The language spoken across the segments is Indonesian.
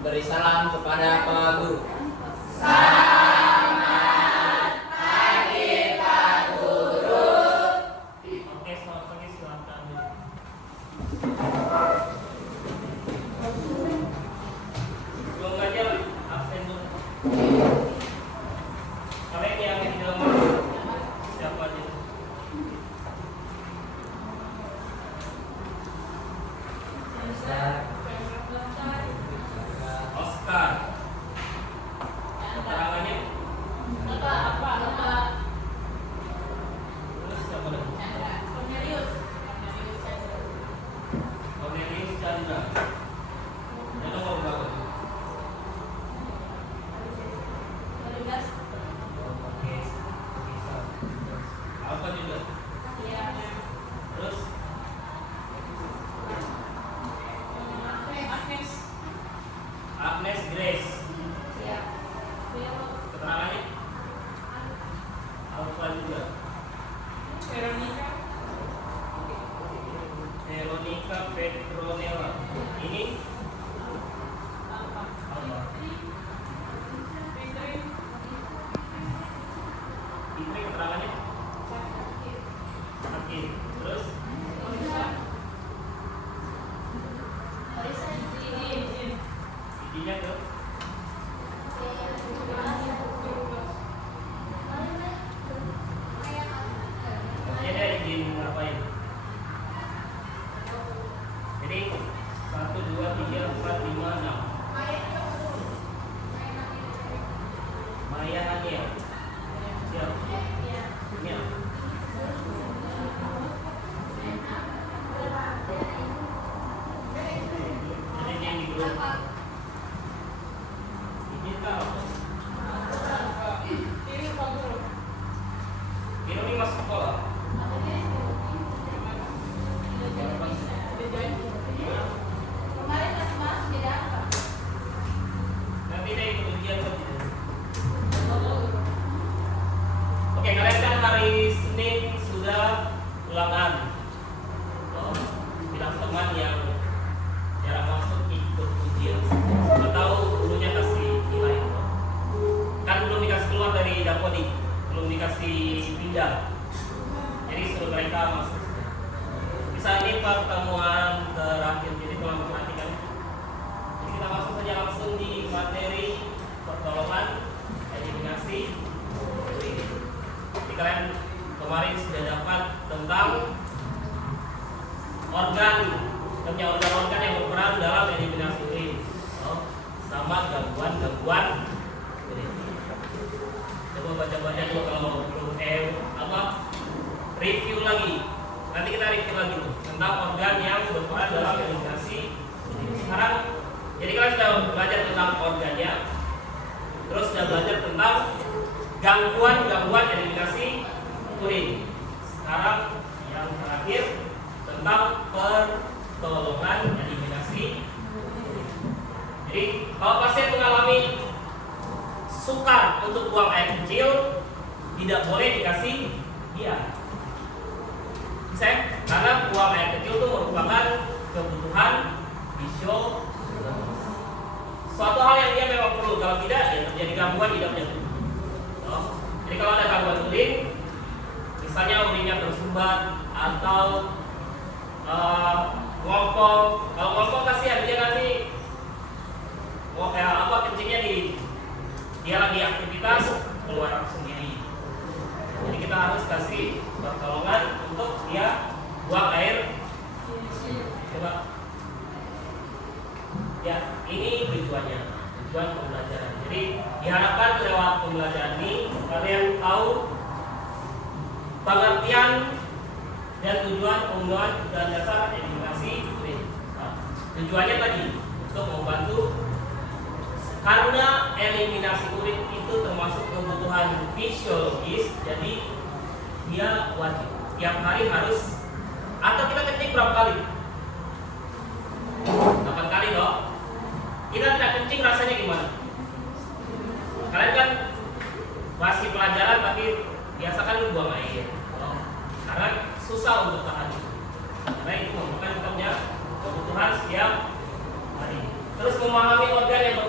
Beri salam kepada Pak Guru. Selamat pagi Pak Guru. Oke, selamat pagi, silakan. Belum aja absen dulu. Kalian yang tidak masuk siapa aja? Oscar. Keterangannya? Terus siapa lagi? Cornelius Chandra. Yang nomor berapa? Oke, bisa. Apa juga? Terus Agnes Grace. Keterangannya? Alfa juga. Veronica Petronella. Ini Alfa. Fitri keterangannya? Sakit. Terus izinnya ke? Maksudnya dia izin ngapain? Jadi 1, 2, 3, 4, 5, 6. Maya Hania. Siap. Ini. Jadi dia di grup. Ini tahu. Ini masuk sekolah. Nanti dia ikut ujian atau tidak? Oke, kalian kan hari Senin sudah ulangan. Bilang teman yang jarang masuk ikut ujian. Sudah tahu gurunya kasih nilai. Kan belum dikasih keluar dari Dapodi, belum dikasih pindah. Jadi suruh mereka masuk. Bisa ini pertemuan terakhir, jadi tolong perhatikan. Jadi kita masuk saja langsung di materi pertolongan eliminasi. Jadi kalian kemarin sudah dapat tentang organ-organ yang berperan dalam eliminasi urin, sama gangguan-gangguan. Coba baca-baca dulu kalau belum review lagi. Nanti kita review lagi tuh tentang organ yang berperan dalam eliminasi. Sekarang, jadi kalian sudah belajar tentang organnya, terus sudah belajar tentang gangguan-gangguan eliminasi urin. Sekarang yang terakhir tentang pertolongan eliminasi urin. Jadi kalau pasien mengalami sukar untuk buang air kecil, tidak boleh dikasih dia. Karena buang air kecil itu merupakan kebutuhan fisiologis. Suatu hal yang dia memang perlu, kalau tidak ya terjadi gangguan tidak punya tubuh. Jadi kalau ada gangguan urin, misalnya urinnya tersumbat atau ngopong, kalau ngopong kasihan dia nanti kencingnya dia lagi aktivitas keluar sendiri. Jadi kita harus kasih pertolongan untuk dia buang air. Coba. Ya, ini tujuannya, tujuan pembelajaran. Jadi diharapkan lewat pembelajaran ini kalian tahu pengertian dan tujuan penggunaan dan dasar eliminasi urin. Tujuannya tadi untuk membantu, karena eliminasi urin itu termasuk kebutuhan fisiologis, jadi dia wajib tiap hari harus. Atau kita kencing berapa kali? 8 kali dong. Kita tidak kencing rasanya gimana? Kalian kan masih pelajaran tapi biasa kan buang air. Karena susah untuk tahan. Karena itu merupakan kebutuhan setiap hari. Terus memahami organ yang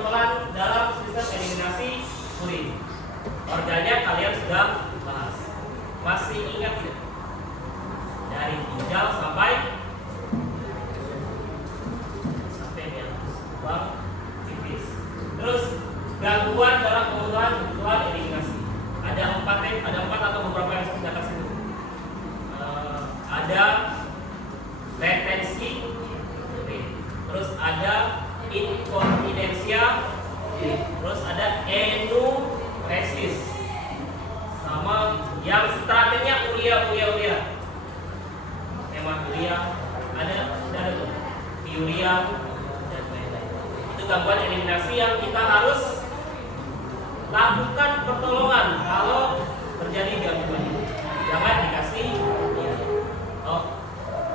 kurang tipis. Terus gangguan dalam pemenuhan kebutuhan eliminasi. Ada empat atau beberapa yang saya tidak kasih dulu. Ada retensi, terus ada inkontinensia, terus ada enuresis, sama yang strateginya urea. Hematuria, ada tuh piuria dan lain-lain. Itu gangguan eliminasi yang kita harus lakukan pertolongan kalau terjadi gangguan. Jangan dikasih ya.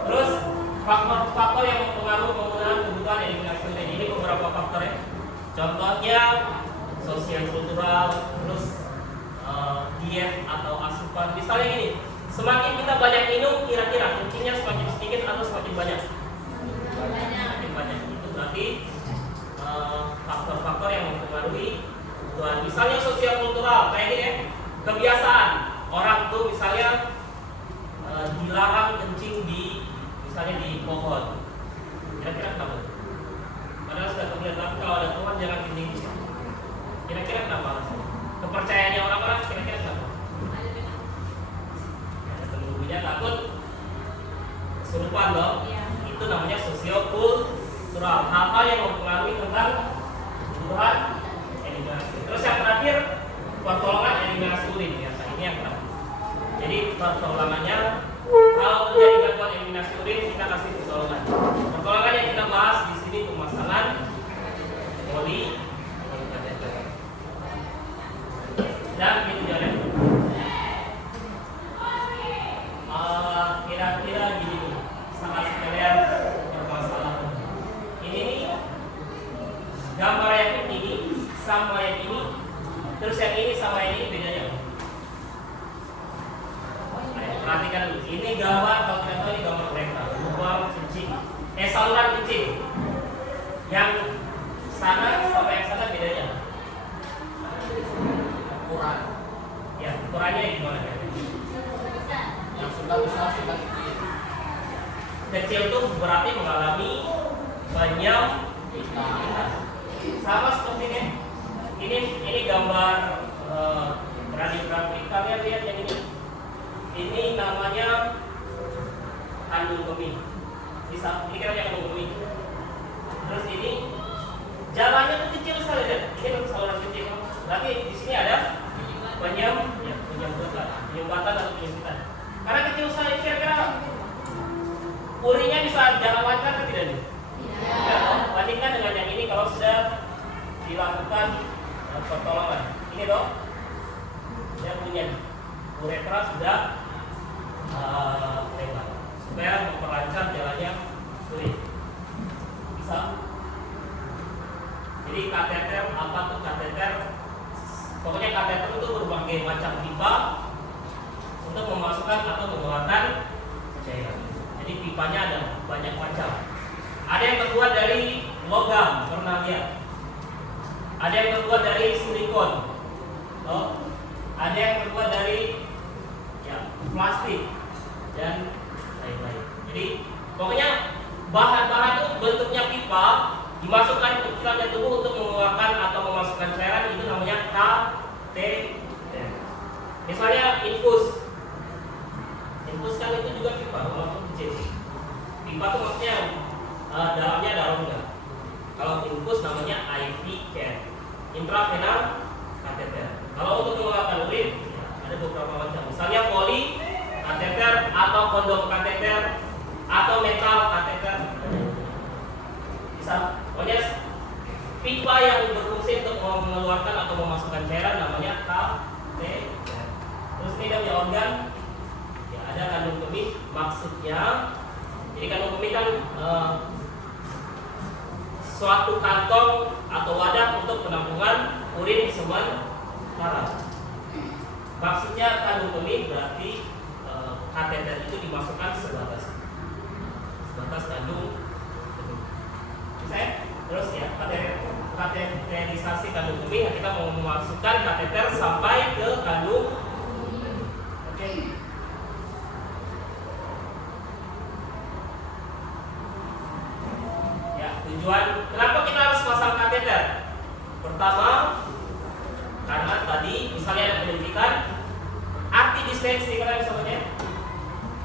Terus faktor-faktor yang mempengaruhi penggunaan kebutuhan eliminasi urin. Ini beberapa faktor ya. Contohnya sosial kultural, terus diet atau asupan. Misalnya gini, semakin kita banyak minum, kira-kira kencingnya semakin sedikit atau semakin banyak? Semakin banyak. Itu berarti faktor-faktor yang mempengaruhi kebutuhan. Misalnya sosial kultural, kayak gini ya, kebiasaan orang tuh misalnya dilarang kencing misalnya di pohon. Kira-kira kenapa? Padahal sudah kemudian, tapi kalau ada pohon jangan kencing di situ. Kira-kira kenapa? Kepercayaannya orang-orang kira-kira kenapa? Temen-temennya takut kesurupan loh. Itu namanya sosiokultural. Hal-hal yang mempengaruhi tentang kebutuhan eliminasi. Terus yang terakhir, pertolongan eliminasi urin. Ya, ini yang terakhir. Jadi pertolongannya, kalau terjadi gangguan eliminasi urin, kita kasih pertolongan. Pertolongan yang kita bahas di sini pemasangan poli dan itu jalan. Kira-kira gini nih, sangat sekalian permasalahan. Ini nih gambar yang ini sama yang ini, terus yang ini sama yang ini bedanya. Perhatikan dulu. Ini gambar, kalau tidak tahu ini gambar mereka. Buang kencing, saluran kencing. Yang sana sama yang sana bedanya. Ukuran. Ya, ukurannya gimana? Yang sudah besar sudah kecil. Kecil itu berarti mengalami penyempitan. Sama seperti ini. Ini gambar radiografi. Kalian lihat yang ini. Ini namanya kandung kemih. Ini kan yang kandung kemih. Terus ini jalannya tuh kecil sekali lihat. Ini kan saluran kecil. Berarti di sini ada penyumbatan atau penyempitan. Karena kecil sekali, kira-kira urinnya bisa jalan lancar atau tidak nih? Ya, bandingkan dengan yang ini kalau sudah dilakukan pertolongan. Ini toh, dia punya uretra sudah lebar supaya memperlancar jalannya urin. Bisa. Jadi kateter, apa tuh kateter? Pokoknya kateter itu berbagai macam pipa untuk memasukkan atau mengeluarkan cairan. Jadi pipanya ada banyak macam. Ada yang terbuat dari logam, pernah lihat? Ada yang terbuat dari silikon. Ada yang terbuat dari plastik dan lain-lain. Jadi pokoknya bahan-bahan itu bentuknya pipa dimasukkan ke dalam tubuh untuk mengeluarkan atau memasukkan cairan, itu namanya kateter. Misalnya infus kan itu juga pipa walaupun kecil. Pipa itu maksudnya dalamnya dalam enggak. Kalau infus namanya IV care, intravenal kateter. Kalau untuk mengeluarkan urin ada beberapa macam. Misalnya poli kateter atau kondom kateter atau metal kateter. Bisa. Pokoknya pipa yang berfungsi untuk mengeluarkan atau memasukkan cairan namanya kateter. Terus ini ada organ. Ya, ada kandung kemih. Maksudnya, jadi kandung kemih kan suatu kantong atau wadah untuk penampungan urin sementara. Maksudnya kandung kemih berarti kateter itu dimasukkan sebatas kandung kemih. Bisa ya? Terus ya, kateterisasi kandung kemih, kita mau memasukkan kateter sampai ke kandung. Oke. Ya, tujuan kenapa kita harus Pertama, karena tadi misalnya ada pendidikan, arti distensi, kalian bisa baca?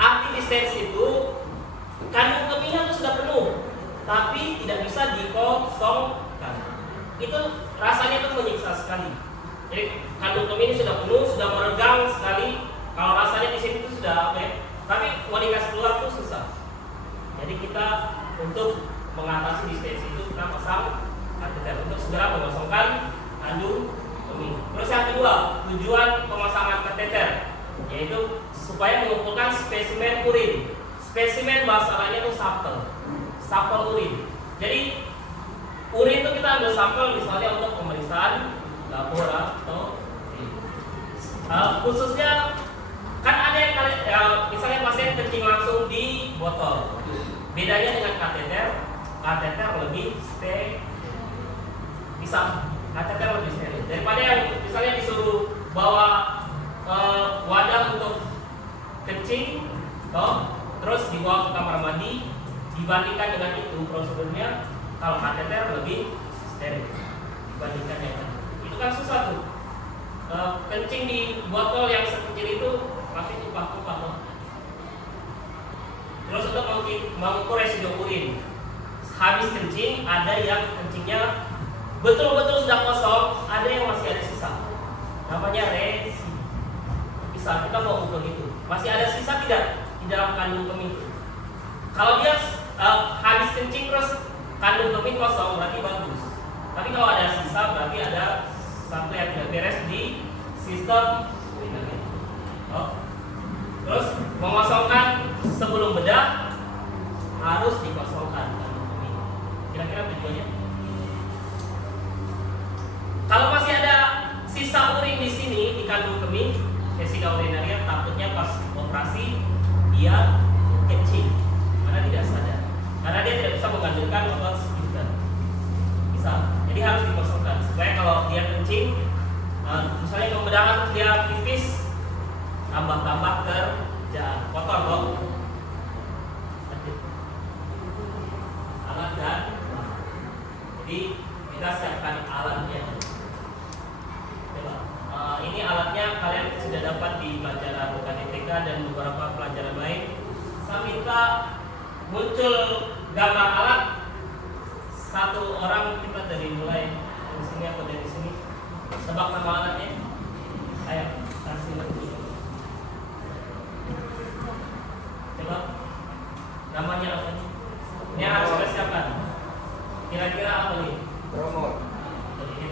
Arti distensi itu kandung kemihnya itu sudah penuh, tapi tidak bisa dikosongkan. Itu rasanya itu menyiksa sekali. Jadi kandung kemih ini sudah penuh, sudah meregang sekali. Kalau rasanya di sini itu sudah apa ya? Tapi mau dikasih keluar itu susah. Jadi kita untuk mengatasi distensi itu kita pasang kateter untuk segera mengosongkan kandung kemih. Terus yang kedua, tujuan pemasangan kateter yaitu supaya mengumpulkan spesimen urin. Spesimen bahasa lainnya itu sampel urin. Jadi urin itu kita ambil sampel misalnya untuk pemeriksaan laboratorium. Khususnya kan ada yang misalnya pasien kencing langsung di botol. Bedanya dengan kateter lebih kateter lebih steril. Daripada yang misalnya disuruh bawa wadah untuk kencing, terus dibawa ke kamar mandi, dibandingkan dengan itu prosedurnya kalau kateter lebih steril dibandingkan yang lain. Itu kan susah tuh. Kencing di botol yang sekecil itu pasti tumpah-tumpah. Terus untuk mengukur residu urin, habis kencing ada yang kencingnya betul-betul sudah kosong, ada yang masih ada sisa. Namanya residu. Bisa kita mau ukur itu. Masih ada sisa tidak di dalam kandung kemih? Kalau dia habis kencing terus kandung kemih kosong berarti bagus. Tapi kalau ada sisa berarti ada satu yang tidak beres di sistem urinary. Terus mengosongkan sebelum bedah harus dikosongkan kandung kemih. Kira-kira tujuannya? Kalau masih ada sisa urin di sini di kandung kemih, vesika urinaria, takutnya pas operasi dia kencing karena tidak sadar, karena dia tidak bisa menghasilkan otot sphincter. Bisa, jadi harus dikosongkan supaya kalau dia kencing, misalnya pembedahan terus dia pipis, tambah kerjaan, kotor dong. Alat dan jadi kita siapkan alatnya. Ini alatnya kalian sudah dapat di pelajaran KTTK dan beberapa pelajaran lain. Saya minta muncul gambar alat satu orang, kita dari mulai dari sini atau dari sini. Tebak nama alatnya. Ayo kasih lagi. Coba namanya apa nih? Ini harus kita siapkan. Kira-kira apa nih? Tromol. Ini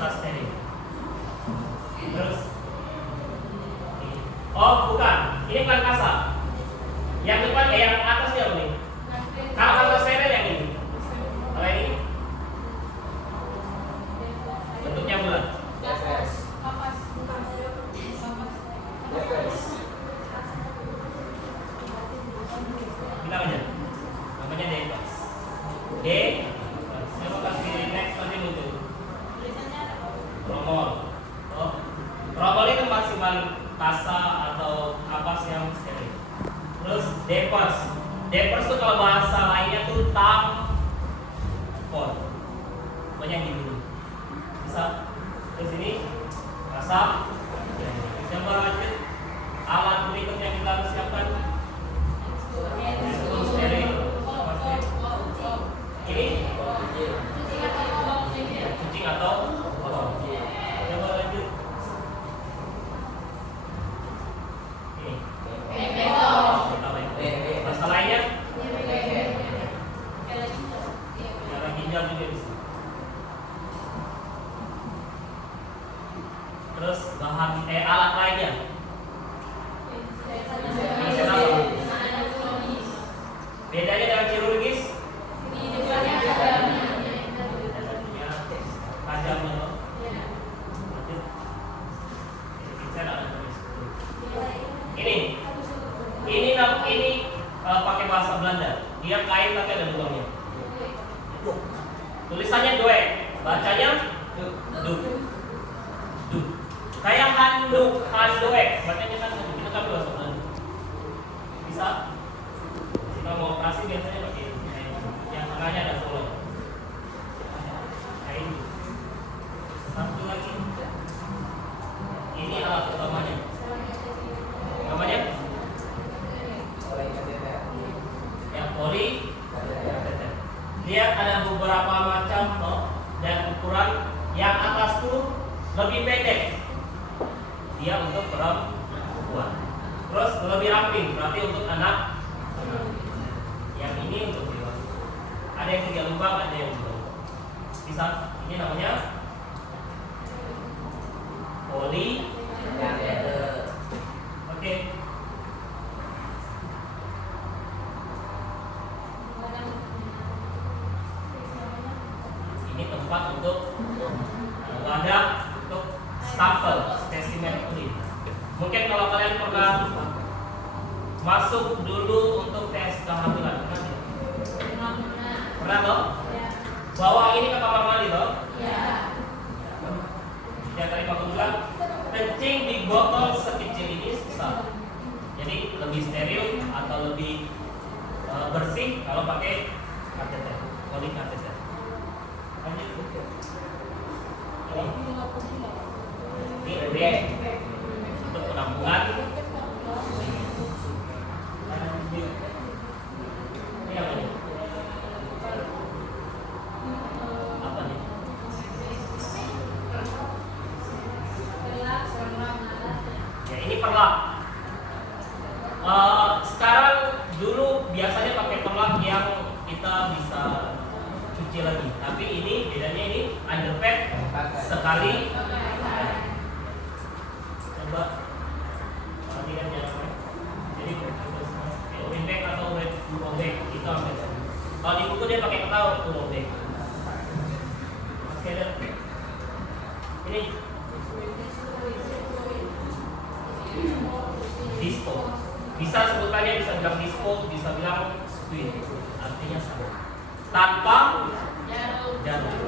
steril. Terus oh bukan, ini bukan kasa. Yang depan yang atasnya apa nih? Kalau steril yang ini. Kalau ini bentuknya bulat. Bilang aja. Namanya Depas. Saya mau kasih next nanti muncul. Tromol. Tromol itu maksimal kasa atau kapas yang steril. Terus Depas. Depas itu kalau bahasa lainnya tuh tampon. Banyak gitu. Bisa di sini kasa. Coba lanjut. Alat berikutnya yang kita harus siapkan. Steril. Ini kucing atau coba lanjut. Ini masalahnya darah ginjal juga bisa. Terus bahan alat lainnya. Bedanya dengan kirurgis? Ini pakai bahasa Belanda. Dia kain tapi ada lubangnya. Tulisannya doek, bacanya duk. Kayak handuk, handoek, bacanya kan itu kan bahasa Belanda. Bisa? lebih ramping, berarti untuk anak. Yang ini untuk dewasa. Ada yang 3 lubang, ada yang 2 lubang. Bisa, ini namanya poli kateter. Oke. Ini tempat untuk wadah untuk sampel spesimen kulit. Mungkin kalau kalian pernah masuk dulu untuk tes kehamilan, pernah tidak? Pernah toh? Bawa ini ke kamar mandi toh? Yang tadi aku bilang, kencing di botol sekecil ini susah. Jadi lebih steril atau lebih bersih kalau pakai kateter, poli kateter. Ini untuk penampungan. Ini apa nih? Apa nih? Ya, ini perlak. Sekarang dulu biasanya pakai perlak yang kita bisa cuci lagi. Tapi ini bedanya ini underpad sekali. Coba perhatikan jaraknya. Jadi obeng atau obeng itu ambil. Kalau di buku dia pakai ketahu tuh obeng. Oke, ini dispo. Bisa sebutannya bisa bilang dispo, bisa bilang squid. Artinya sama. Tanpa jarum.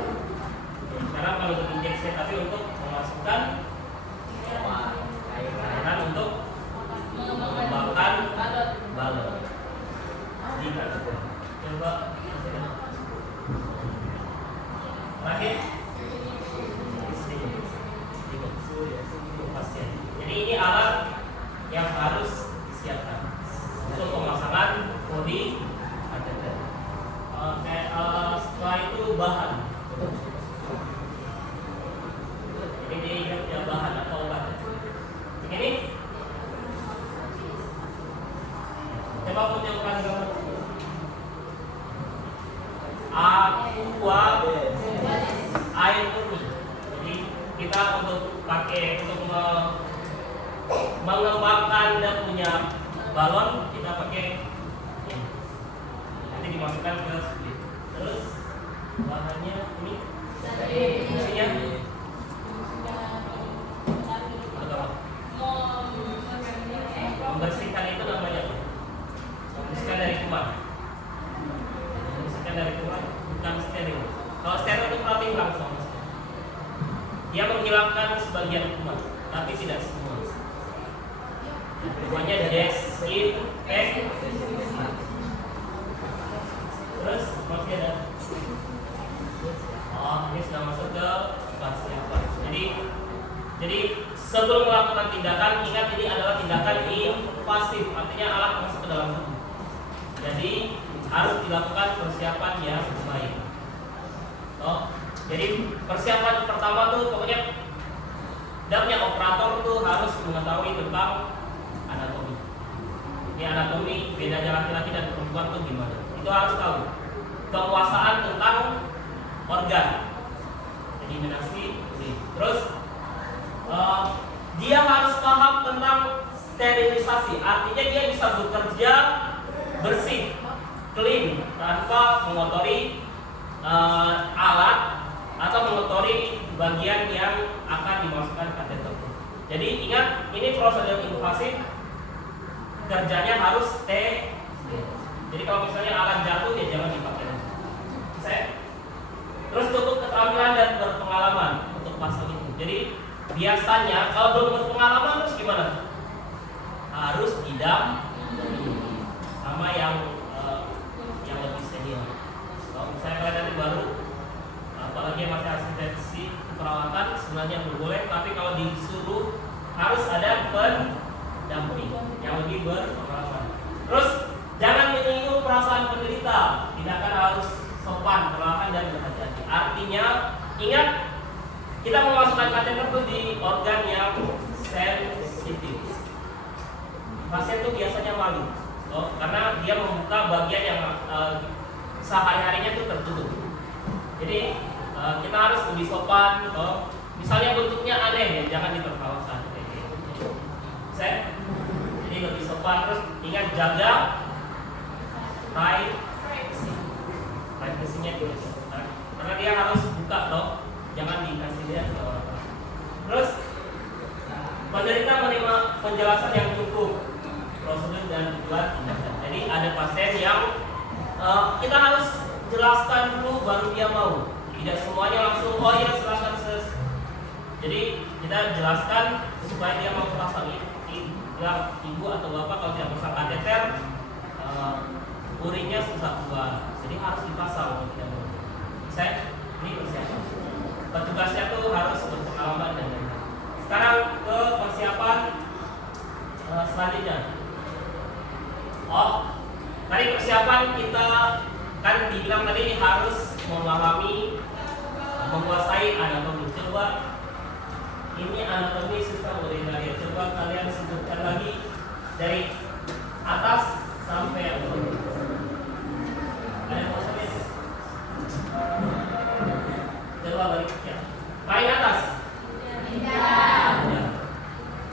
Sekarang kalau untuk injeksi, tapi untuk memasukkan cairan untuk mengembangkan balon. Jika coba terakhir pasien. Jadi ini alat yang harus disiapkan untuk pemasangan poli kateter. Setelah itu bahan. Jadi dia bahan atau obat. Ini coba tunjukkan gambar. Aqua air murni. Jadi kita untuk pakai untuk mengembangkan dan punya balon kita pakai ini. Nanti dimasukkan ke split. Terus bahannya ini fungsinya membersihkan itu namanya membersihkan dari kuman. Membersihkan dari kuman bukan steril. Kalau steril itu protein langsung. Dia menghilangkan sebagian kuman, tapi tidak semua. Namanya desinfektan. Terus masih ada. Ini sudah masuk ke persiapan. Jadi sebelum melakukan tindakan, ingat ini adalah tindakan invasif, artinya alat masuk ke dalam tubuh. Jadi harus dilakukan persiapan yang baik. Jadi persiapan pertama tuh pokoknya dapatnya operator tuh harus mengetahui tentang anatomi. Ini anatomi bedanya laki-laki dan perempuan tuh gimana? Itu harus tahu. Kekuasaan tentang organ, eliminasi. Terus dia harus paham tentang sterilisasi, artinya dia bisa bekerja bersih, clean, tanpa mengotori alat atau mengotori bagian yang akan dimasukkan kateter. Jadi ingat, ini prosedur invasif, kerjanya harus steril. Jadi kalau misalnya alat jatuh ya jangan dipakai. Terus untuk keterampilan dan berpengalaman untuk pasang itu. Jadi biasanya kalau belum berpengalaman terus gimana? Harus didampingi sama yang lebih senior. Kalau misalnya kalian nanti baru, apalagi yang masih asistensi perawatan, sebenarnya belum boleh. Tapi kalau disuruh harus ada pendamping yang lebih berpengalaman. Terus jangan menyinggung perasaan penderita. Tindakan harus sopan, perlahan dan berhati-hati. Artinya ingat, kita memasukkan kateter itu di organ yang sensitif. pasien tuh biasanya malu, karena dia membuka bagian yang sehari-harinya tuh tertutup. Jadi kita harus lebih sopan. Misalnya bentuknya aneh, ya jangan ditertawakan. Jadi lebih sopan. Terus ingat jaga privasinya dulu, karena dia harus buka jangan dikasih lihat ke orang. Terus penderita menerima penjelasan yang cukup prosedur dan tujuan tindakan. Jadi ada pasien yang kita harus jelaskan dulu baru dia mau. Tidak semuanya langsung oh ya silakan sis. Jadi kita jelaskan supaya dia mau pasang bilang ibu atau bapak kalau tidak pasang kateter urinnya susah keluar. Jadi harus dipasang kalau tidak mau. Ini persiapan. Petugasnya tuh harus berpengalaman dan lain-lain. Sekarang ke persiapan selanjutnya. Tadi persiapan kita kan dibilang tadi harus memahami, menguasai anatomi. Coba ini anatomi sistem urinaria. Coba kalian sebutkan lagi dari atas sampai yang bawah. Ada yang mau sebut? Coba balik ya. Paling atas. Ya.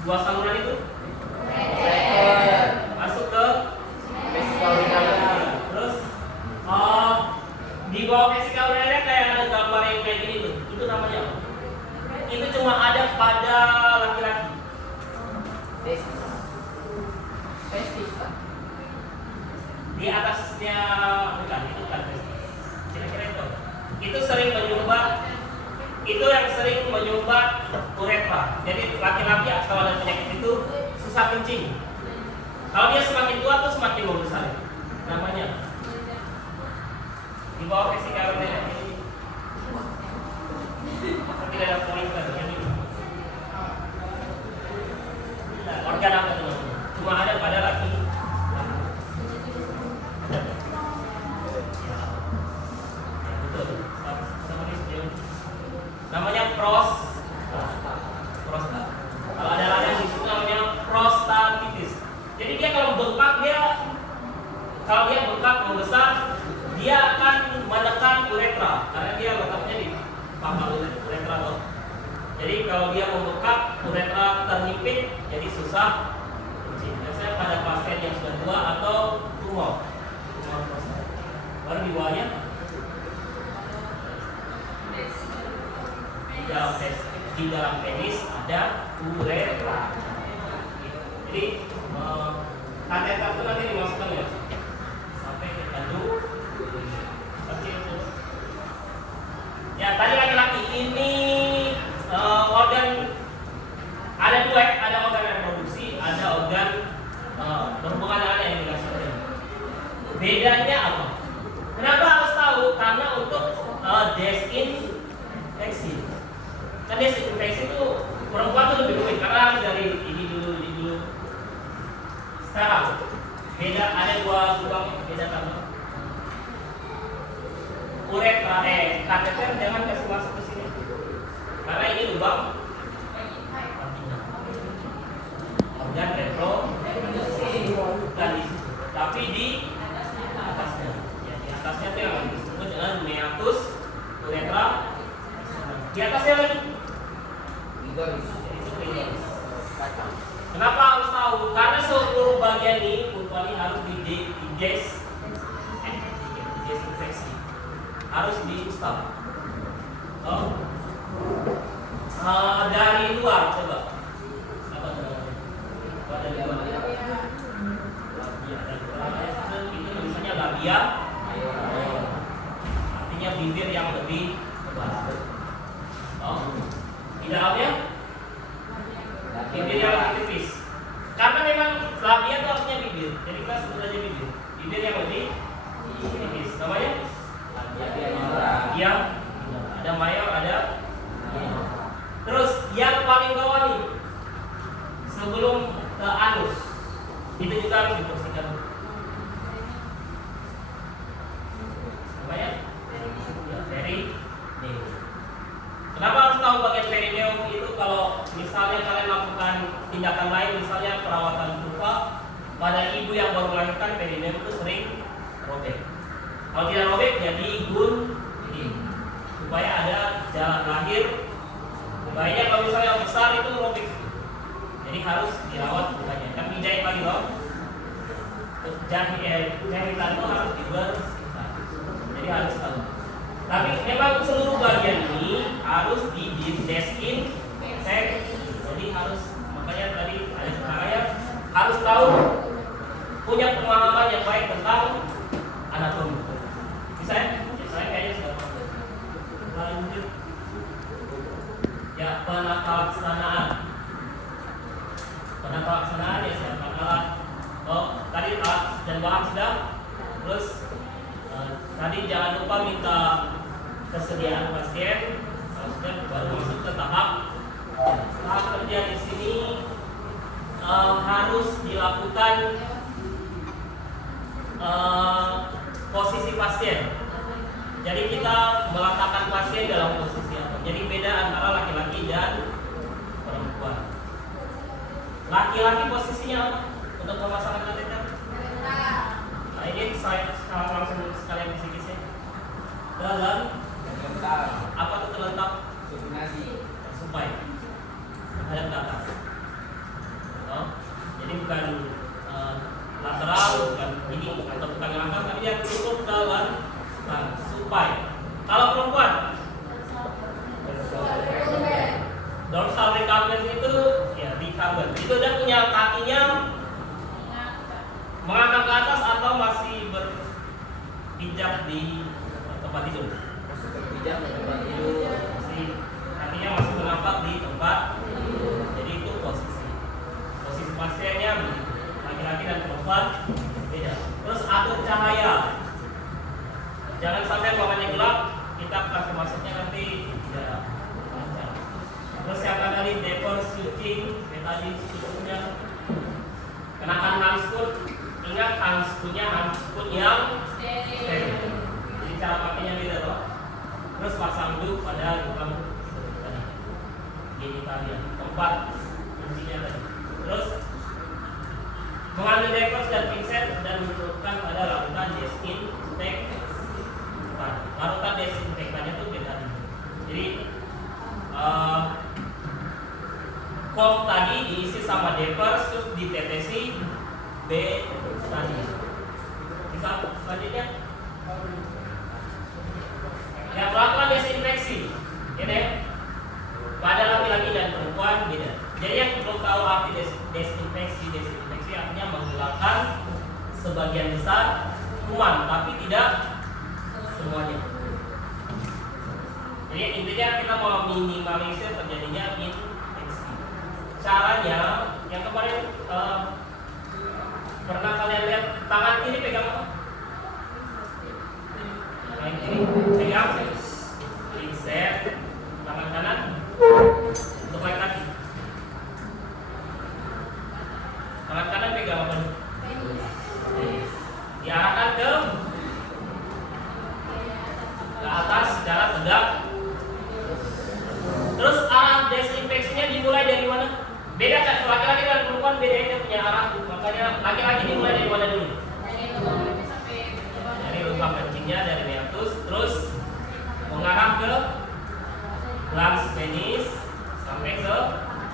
Dua saluran itu. Masuk ke terus di bawah vesika urinaria kayak ada gambar yang kayak gini tuh. Itu namanya apa? Itu cuma ada pada laki-laki. Di atasnya bukan, itu kan kira-kira itu. Itu sering menyumbat. Itu yang sering menyumbat uretra. Jadi laki-laki kalau ada penyakit itu susah kencing. Kalau dia semakin tua tuh semakin membesar. Namanya di bawah vesika urinaria ini. Tidak ada pointer ini. Organ apa itu? Cuma ada pada laki. Namanya prostata. Kalau ada radang di situ namanya prostatitis. Jadi dia kalau bengkak kalau dia bengkak membesar, dia akan menekan uretra karena dia letaknya di pangkal uretra. Jadi kalau dia membengkak, uretra terhimpit, jadi susah kencing. Biasanya pada pasien yang sudah tua atau tumor prostata. Baru di bawahnya di dalam penis ada uretra. Jadi kateter itu nanti dimasukkan ya sampai ke kandung seperti itu. Ya tadi laki-laki ini organ ada dua, ada organ reproduksi, ada organ berhubungan dengan yang dihasilkan. Bedanya apa? Kenapa harus tahu? Karena untuk desinfeksi. Kan desinfeksi itu perempuan itu lebih rumit karena dari ini dulu. Sekarang beda, ada dua lubang beda kan? Uretra kateter jangan kasih masuk ke sini karena ini lubang organ reproduksi bukan di situ, tapi di atasnya. Ya, di atasnya itu yang disebut dengan meatus uretra. Di atasnya lagi. Kenapa harus tahu? Karena seluruh bagian ini pulpa ini harus didesinfeksi, harus diusap. Dari luar coba. Apa dari luar? Itu tulisannya labia. Artinya bibir yang lebih tebal. Di dalamnya bibir yang lebih tipis. Karena memang labia itu artinya bibir. Jadi kita sebut aja bibir. Bibir yang lebih tipis. Namanya labia. Ada mayor, ada. Terus yang paling bawah nih sebelum ke anus itu juga harus dibersihkan. Namanya perineum. Kenapa harus tahu bagian perineum itu? Kalau misalnya kalian lakukan tindakan lain, misalnya perawatan vulva, pada ibu yang baru melahirkan perineum itu sering robek. Kalau tidak robek jadi gunting supaya ada jalan lahir. Bayinya kalau misalnya yang besar itu robek, jadi harus dirawat bukanya. Kan dijahit lagi loh. Terus jahitan itu harus dibersihkan. Jadi harus tahu. Tapi memang seluruh bagian ini harus didesinfektan. Jadi harus, makanya tadi ada caranya harus tahu, punya pemahaman yang baik tentang anatomi. Bisa ya? Saya kayaknya sudah paham. Lanjut. Ya, penata laksanaan. Penata laksanaan ya siapa alat? Oh, tadi alat dan bahan sudah. Terus tadi jangan lupa minta kesediaan pasien. Kalau sudah baru masuk ke tahap kerja di sini. Harus dilakukan posisi pasien. Jadi kita meletakkan pasien dalam posisi apa? Jadi beda antara laki-laki dan perempuan. Laki-laki posisinya apa untuk pemasangan kateter? Nah, ini saya langsung sekalian psikisnya. Dalam apa itu terletak? Supaya menghadap ke atas. Jadi bukan lateral, bukan ini atau bukan langkah, tapi dia tutup dalam supaya. Kalau perempuan, dorsal recumbens itu ya recumbent. Itu dia punya kakinya mengangkat ke atas atau masih berpijak di tempat tidur. Masih kakinya masih menampak di tempat. Jadi itu posisi pasiennya begitu. Laki-laki dan perempuan beda. Terus atur cahaya. Jangan sampai ruangannya gelap, kita kasih masuknya nanti tidak lancar. Terus yang tadi deeper stitching, tadi stitchingnya kenakan handskut. Ingat handskutnya handskut yang steril. Jadi cara pakainya beda loh. Terus pasang dulu pada lubang tadi. Genitalia tempat kuncinya tadi. Terus mengambil diapers dan pinset dan menurunkan pada larutan desinfektan. Larutan desinfektannya itu beda. Jadi kom tadi diisi sama diapers terus ditetesi B tadi. Bisa selanjutnya yang melakukan desinfeksi ini pada laki-laki dan perempuan beda. Jadi yang belum tahu arti desinfeksi artinya menghilangkan sebagian besar kuman, tapi tidak semuanya. Jadi intinya kita mau minimalisir terjadinya infeksi. Caranya yang kemarin pernah kalian lihat tangan kiri pegang apa? Tangan kiri pegang pinset, tangan kanan untuk laki-laki. Tangan kanan pegang apa? Diarahkan ke atas secara tegak. Terus arah desinfeksinya dimulai dari mana? Beda kan laki-laki dan perempuan bedanya punya arah. Makanya laki-laki dimulai dari mana dulu? Dari lubang kencingnya dari meatus, terus mengarah ke glans penis sampai ke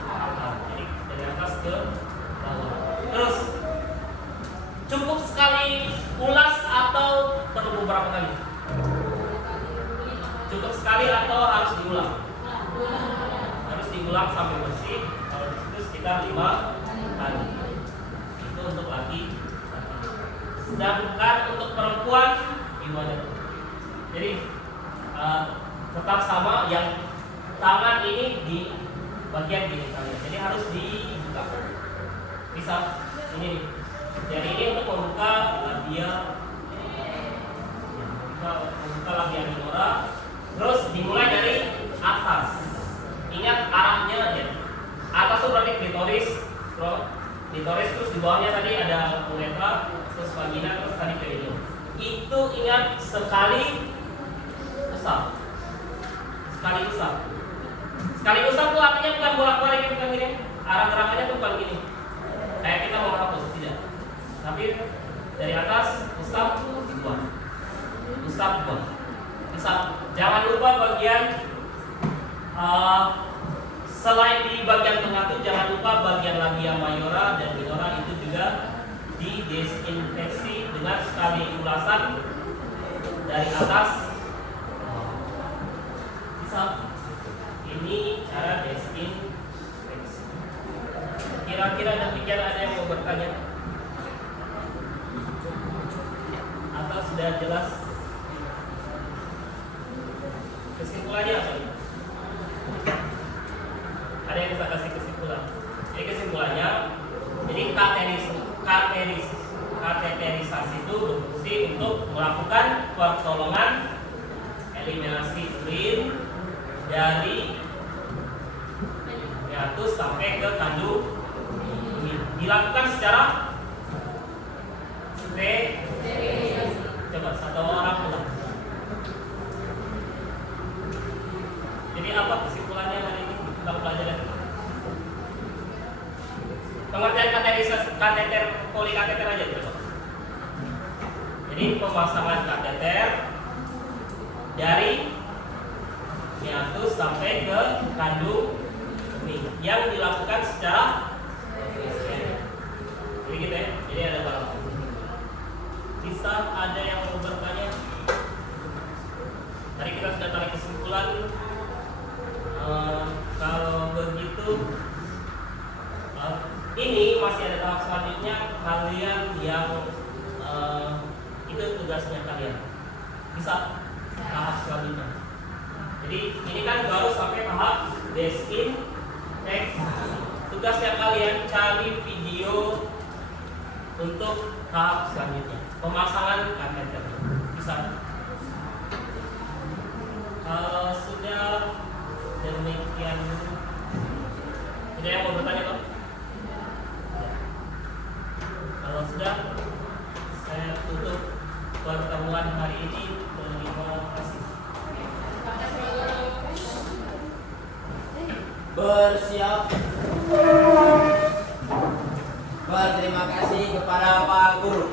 akar. Jadi dari atas ke bawah. Terus cukup sekali ulas atau perlu beberapa kali? Cukup sekali atau harus diulang? Harus diulang sampai bersih. Kalau di situ sekitar 5 kali. Itu untuk laki. Sedangkan untuk perempuan gimana? Jadi tetap sama, yang tangan ini di bagian genitalnya. Jadi harus dibuka. Bisa ini nih. Jadi ini untuk membuka labia, membuka labia minora. Terus dimulai dari atas. Ingat arahnya ya. Atas itu berarti klitoris, terus di bawahnya tadi ada uretra, terus vagina, terus tadi perineum. Itu ingat sekali usap. Sekali usap. Sekali usap itu artinya bukan bolak-balik, bukan gini. Arah gerakannya bukan gini. Kayak kita mau menghapus, tidak. Tapi dari atas Ustaz buah. Ustaz buah. Bisa. Jangan lupa bagian selain di bagian tengah itu jangan lupa bagian labia mayora dan minora itu juga didesinfeksi dengan sekali ulasan dari atas. Bisa. Ini cara desinfeksi. Kira-kira demikian, ada yang mau bertanya? Atau sudah jelas? Kesimpulannya apa? Ada yang bisa kasih kesimpulan? Jadi kesimpulannya, jadi kateterisasi itu berfungsi untuk melakukan pertolongan eliminasi urin dari hiatus sampai ke kandung. Dilakukan secara coba satu orang ulang. Jadi apa kesimpulannya hari ini tentang pelajaran? Pengertian kateter polikateter aja coba. Jadi pemasangan kateter dari hiatus sampai ke kandung yang dilakukan secara jadi gitu ya. Jadi ada berapa? Bisa ada yang mau bertanya? Tadi kita sudah tarik kesimpulan. Kalau begitu, ini masih ada tahap selanjutnya. Kalian yang itu tugasnya kalian. Bisa tahap selanjutnya. Jadi ini kan baru sampai tahap desinfeksi. Tugasnya kalian cari video untuk tahap selanjutnya, pemasangan kateter. Bisa. Kalau sudah demikian, ada yang mau bertanya Pak? Kalau sudah, saya tutup pertemuan hari ini. Terima kasih. Bersiap. Berterima kasih kepada Pak Guru.